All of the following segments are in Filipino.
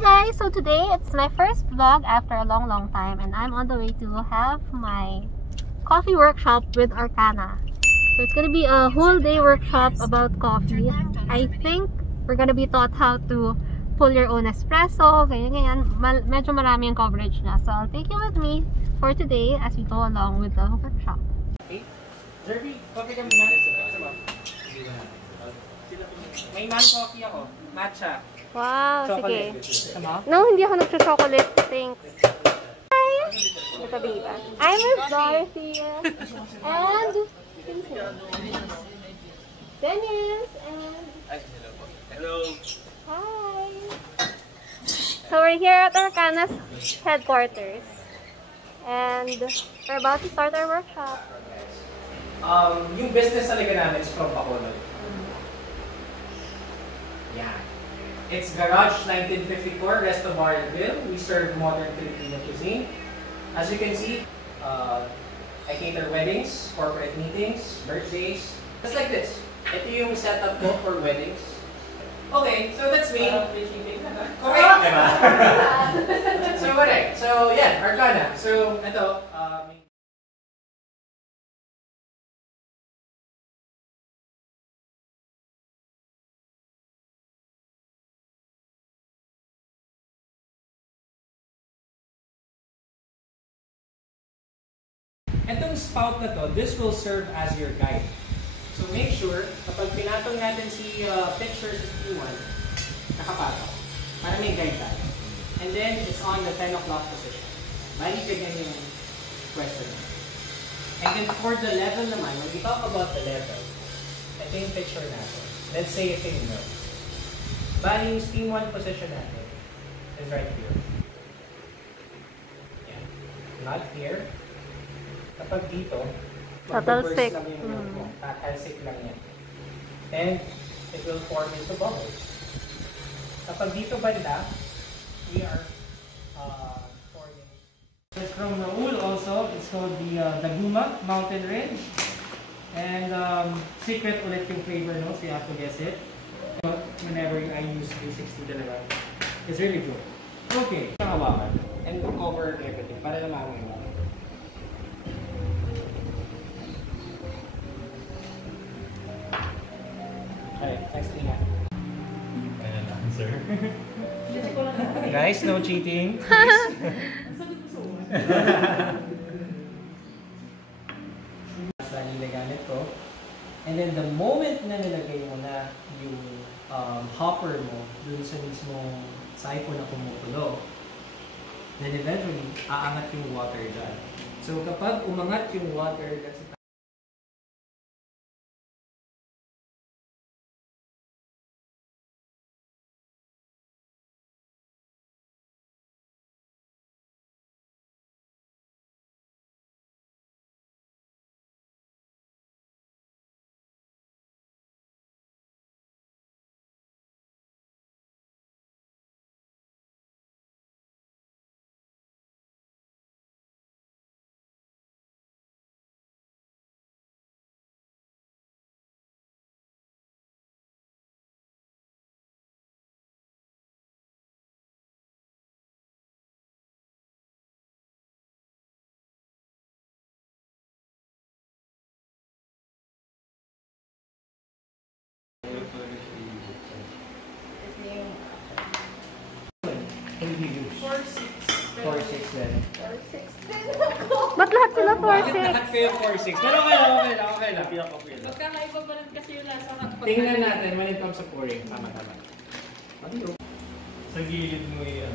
guys! So today, it's my first vlog after a long time and I'm on the way to have my coffee workshop with Arcana. So it's gonna be a whole day workshop about coffee. I think we're gonna be taught how to pull your own espresso, ganyan. Medyo marami yung coverage na. So I'll take you with me for today as we go along with the workshop. Okay. Jerby, coffee ka muna. May man-coffee ako. Matcha. Wow, Chocolate. sige. No, hindi ako nagsa-chocolate. Thanks. Hi! Ito, Biba. I'm with Dorothy. And Dennis. And Hello. hi! So we're here at Arcana's headquarters. And we're about to start our workshop. Yung business talaga namin is from Bacolod. Yeah. It's Garage 1954, Restobar Grill. We serve modern Filipino cuisine. As you can see, I cater weddings, corporate meetings, birthdays. Just like this. Ito yung setup ko for weddings. Okay, so that's me. Correct, diba? So, correct. So, yeah, Arcana. So, ito, itong spout na to, this will serve as your guide. So make sure, kapag pinatong natin si picture sa P1, nakapatong. Para may guide tayo. And then, it's on the 10 o'clock position. Bali ganyan yung question. And then for the level naman, when we talk about the level, ito yung picture natin. Let's say ito yung node. Bali yung steam 1 position natin is right here. Yeah. Not here. Kapag dito, Tatalsik. lang yung milk mo. Tatalsik lang yan. And it will form into bubbles. Kapag dito banda, we are forming. It's from Raul also. It's called the Daguma Mountain Ridge. And secret ulit yung flavor notes. You have to guess it. Whenever I use 360 talaga. It's really good. Okay. Nakawakan. And cover everything. Para naman mo. Guys, no cheating. Nilagay ko. And then the moment na nilagay mo na yung hopper mo dun sa mismong siphon na kumukulo, then eventually, aangat yung water dyan. So kapag umangat yung water, that's it. Ba't lahat sila 4-6? Lahat kayo 4-6. Pero okay lang. Magkakaiba pa rin kasi yung lasa. Tingnan natin when it comes to pouring. Tama. Sa gilid mo yan.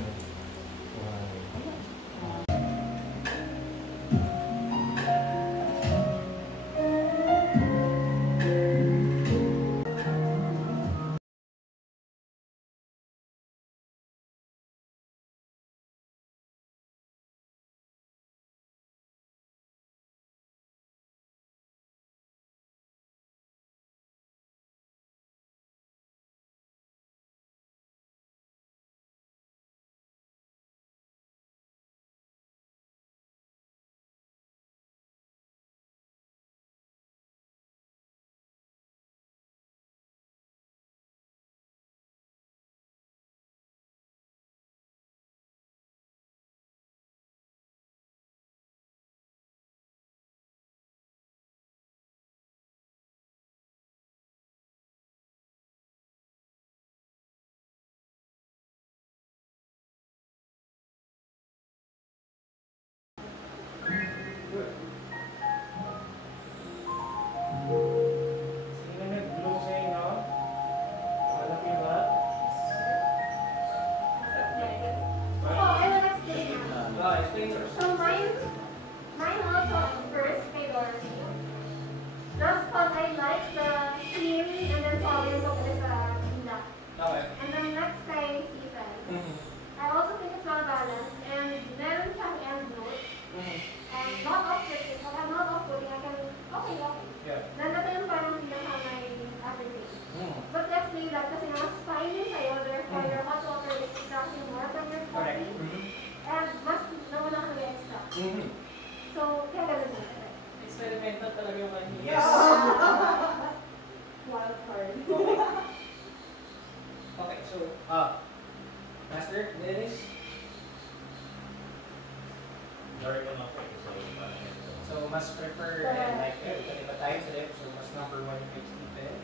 number and like iba tayo sa so mas number 160 pa.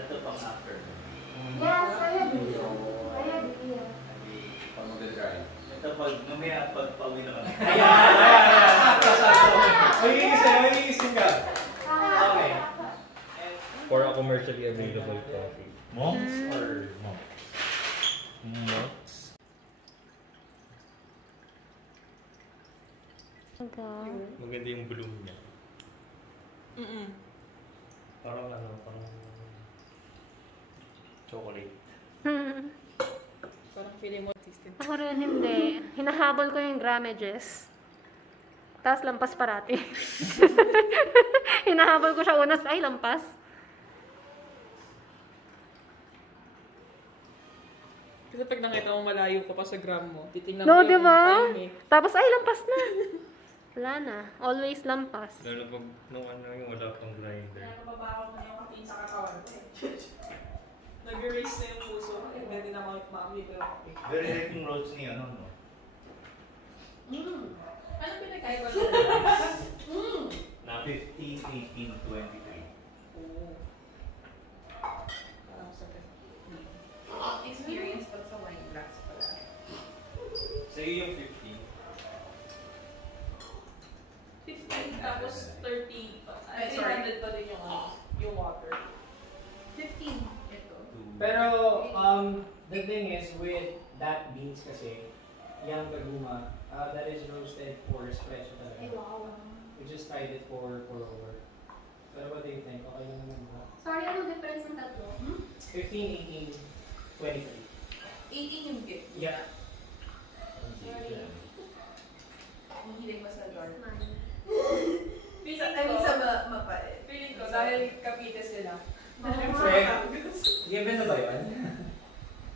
Ito pang after. Yes, I agree. I agree. Pag mag-drive. Ito pag mamaya pag pauwi na kami. Ayan. Magigising ka. Okay. For a commercially available coffee. Monks or monks? Monks. Maganda yung bloom niya. Parang parang chocolate. Parang feeling mo assistant. Ako rin hindi. Hinahabol ko yung gramages. Tapos lampas parati. Hinahabol ko siya unas, ay lampas. Kasi pag nakita mo malayo ka pa sa gram mo, titingnan No, mo di yung ba? time eh. Tapos ay lampas na. Wala na. Always lampas. Lalo pag nung yung wala pang grinder. Kaya kababawa mo na yung katiin sa katawan mo eh. Nag-erase na yung puso ko. Eh, pwede na mami ko yung kape. Very like yung roads niya, no? Ano pinagkaiba nila? Na 15, 18, 23. Oo. Parang sa experience pag sa wine glass pala. Sa'yo yung 50. 15 tapos 30. Ay, 300 pa din yung water. 15 ito. Pero the thing is with that beans kasi yung gaguma that is roasted for espresso talaga. Wow. We just tried it for over. Pero what do you think? Okay lang naman ba? Sorry, ano difference ng tatlo? 15, 18, 23. 18 yung gift. Yeah. Sorry. Ang hiling mo sa dark. I mean, sa mapait. Feeling ko, dahil Cavite sila. Given na ba yun?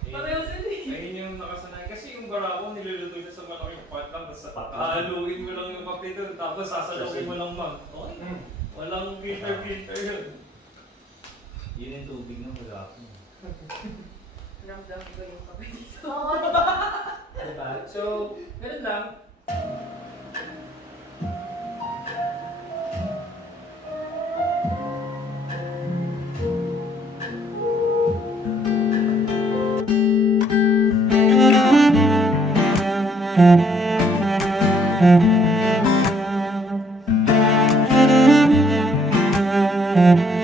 Pareho sila eh. Ayun yung nakasanay. Kasi yung barako niluluto niya sa malaking pot lang. Tapos haluin mo lang yung kape doon. Tapos sasalawin mo lang ma'am. Okay. Walang filter yun. Yun yung tubig ng barako. Ramdam ko yung kape dito. Oo. Diba? So, ganun lang. Thank you.